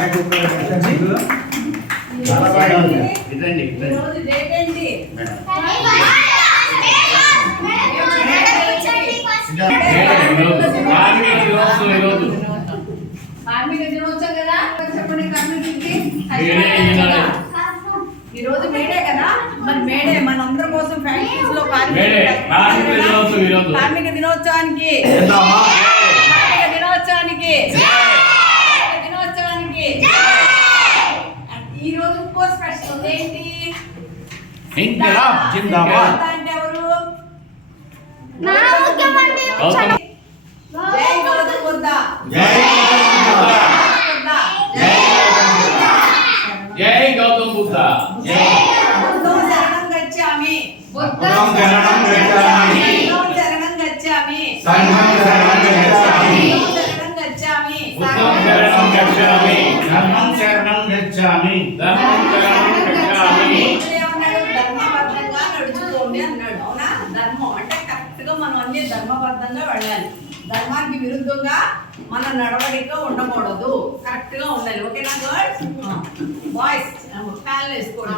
బాగా చెప్పారు. చాలా బాగా ఉంది. ఇదండి ఈరోజు డేట్ ఏంటి? కార్మిక దినోత్సవం కదా, చెప్పండి. కార్మికులకి ఈరోజు మేడే కదా, మరి మేడే మనందరి కోసం ఫ్యాక్టరీస్ లో కార్మిక దినోత్సవానికి ఈ రోజు ఇంకో స్పెషల్ ఏంటి? ఇంక్విలాబ్ జిందాబాద్ అంటే ఎవరు? జై గౌతమ బుద్ధ. జై గౌతమ బుద్ధ. బుద్ధం శరణం గచ్ఛామి. బుద్ధం శరణం గచ్ఛామి. బుద్ధం శరణం గచ్ఛామి. సంఘం శరణం గచ్ఛామి. శరణం గచ్ఛామి. బుద్ధం శరణం గచ్ఛామి. ధర్మం శరణం గచ్ఛామి. ధర్మం శరణం గచ్ఛామి. ఏమన్నాడు? ధర్మబద్ధంగా నడుచుకోండి అన్నాడు. అవునా? ధర్మం అంటే కరెక్ట్ గా మనం అన్ని ధర్మబద్ధంగా వెళ్ళాలి. ధర్మానికి విరుద్ధంగా మన నడవడిక ఉండకూడదు. కరెక్ట్ గా ఉండాలి. ఓకేనా గర్ల్స్? బాయ్స్ ఫ్యాన్ వేసుకోండి.